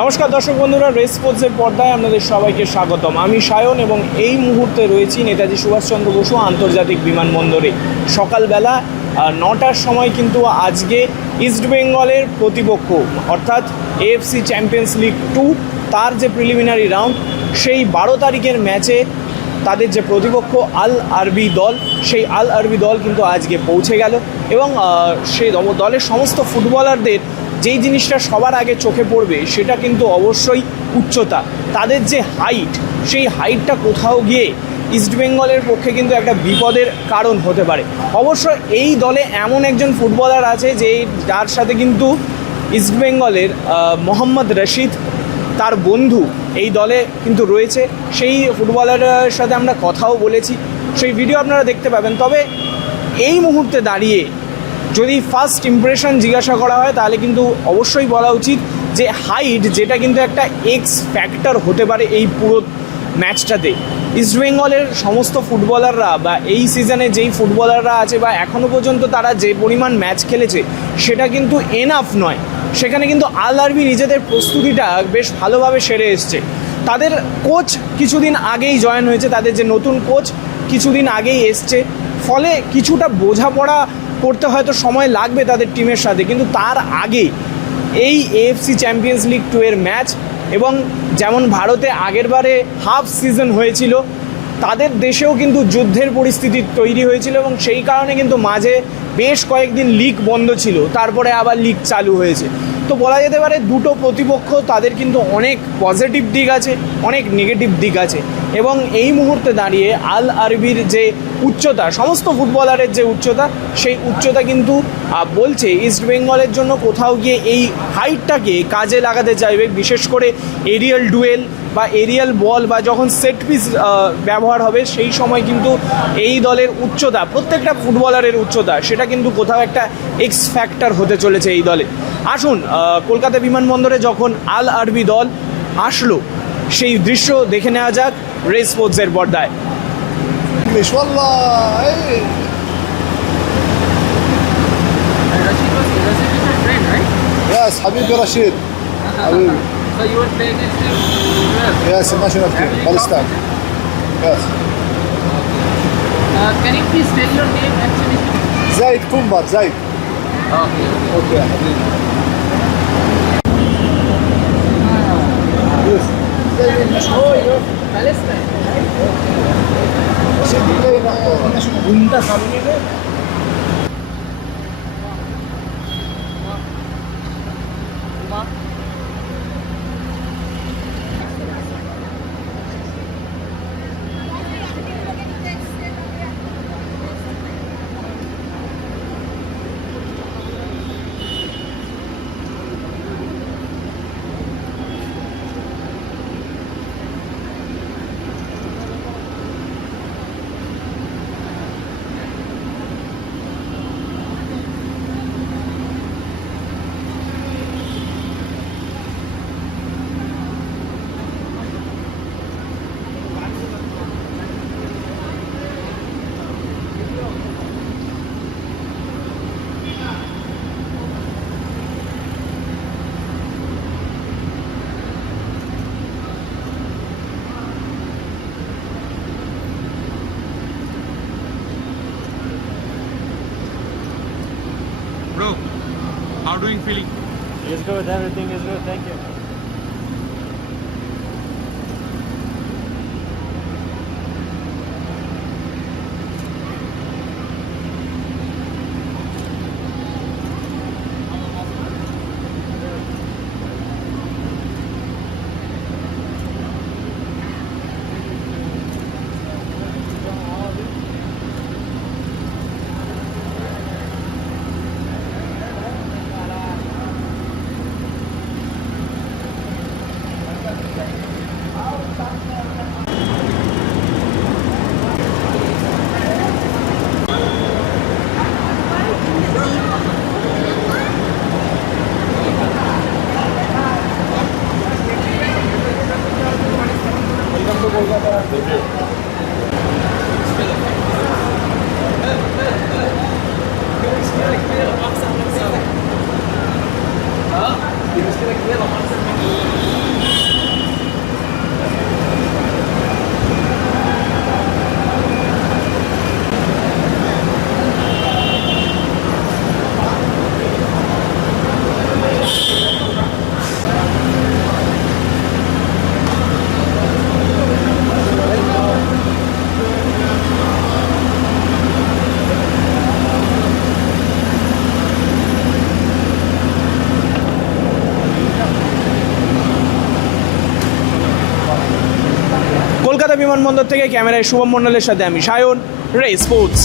নমস্কার দর্শক বন্ধুরা, রেস স্পোর্টসের পর্দায় আপনাদের সবাইকে স্বাগতম। আমি সায়ন এবং এই মুহূর্তে রয়েছি নেতাজি সুভাষচন্দ্র বসু আন্তর্জাতিক বিমানবন্দরে। সকালবেলা 9টার সময় কিন্তু আজকে ইস্টবেঙ্গলের প্রতিপক্ষ অর্থাৎ এএফসি চ্যাম্পিয়ন্স লিগ 2 তার যে প্রিলিমিনারি রাউন্ড, সেই 12 তারিখের ম্যাচে তাদের যে প্রতিপক্ষ আল আরবি দল, সেই আল আরবি দল কিন্তু আজকে পৌঁছে গেল এবং সেই দলের সমস্ত ফুটবলারদের যেই জিনিসটা সবার আগে চোখে পড়বে সেটা কিন্তু অবশ্যই উচ্চতা। তাদের যে হাইট, সেই হাইটটা কোথাও গিয়ে ইস্টবেঙ্গলের পক্ষে কিন্তু একটা বিপদের কারণ হতে পারে। অবশ্য এই দলে এমন একজন ফুটবলার আছে যার সাথে কিন্তু ইস্টবেঙ্গলের মোহাম্মদ রশিদ, তার বন্ধু এই দলে কিন্তু রয়েছে। সেই ফুটবলারের সাথে আমরা কথাও বলেছি, সেই ভিডিও আপনারা দেখতে পাবেন। তবে এই মুহূর্তে দাঁড়িয়ে যদি ফার্স্ট ইমপ্রেশন জিজ্ঞাসা করা হয় তাহলে কিন্তু অবশ্যই বলা উচিত যে হাইট, যেটা কিন্তু একটা এক্স ফ্যাক্টর হতে পারে এই পুরো ম্যাচটাতে। ইস্টবেঙ্গলের সমস্ত ফুটবলাররা বা এই সিজনে যেই ফুটবলাররা আছে বা এখনও পর্যন্ত তারা যে পরিমাণ ম্যাচ খেলেছে সেটা কিন্তু এনাফ নয়। সেখানে কিন্তু আল আরবি নিজেদের প্রস্তুতিটা বেশ ভালোভাবে সেরে এসছে। তাদের কোচ কিছুদিন আগেই জয়েন হয়েছে, তাদের যে নতুন কোচ কিছুদিন আগেই এসছে, ফলে কিছুটা বোঝাপড়া করতে হয়তো সময় লাগবে তাদের টিমের সাথে। কিন্তু তার আগে এই এএফসি চ্যাম্পিয়ন্স লিগ 2 এর ম্যাচ, এবং যেমন ভারতে আগেরবারে হাফ সিজন হয়েছিল, তাদের দেশেও কিন্তু যুদ্ধের পরিস্থিতি তৈরি হয়েছিল এবং সেই কারণে কিন্তু মাঝে বেশ কয়েকদিন লিগ বন্ধ ছিল, তারপরে আবার লিগ চালু হয়েছে। তো বলা যেতে পারে দুটো প্রতিপক্ষ, তাদের কিন্তু অনেক পজিটিভ দিক আছে, অনেক নেগেটিভ দিক আছে। এবং এই মুহূর্তে দাঁড়িয়ে আল আরবির যে উচ্চতা, সমস্ত ফুটবলারের যে উচ্চতা, সেই উচ্চতা কিন্তু বলছে ইস্টবেঙ্গলের জন্য কোথাও গিয়ে এই হাইটটাকে কাজে লাগাতে চাইবে। বিশেষ করে এরিয়াল ডুয়েল বা এরিয়াল বল বা যখন সেট পিস ব্যবহার হবে, সেই সময় কিন্তু এই দলের উচ্চতা, প্রত্যেকটা ফুটবলারের উচ্চতা, সেটা কিন্তু কোথাও একটা এক্স ফ্যাক্টর হতে চলেছে এই দলে। আসুন, কলকাতা বিমানবন্দরে যখন আল আরবি দল আসলো সেই দৃশ্য দেখে নেওয়া যাক রেস স্পোর্টসের পর্দায়। Yes, Habib Rashid. Habib. So you were playing against him? Yes, national team, Palestine. Yes. Can you please tell your name actually? Zaid Kumbar, Zaid. Okay. Okay, Habib. Yes. Oh, you're Palestine. Bunda সামনে রে Bro, how doing feeling? It's good, everything is good, thank you. Kolkata বিমানবন্দর থেকে ক্যামেরায় শুভম মণ্ডলের সাথে আমি সায়ন, রে sports.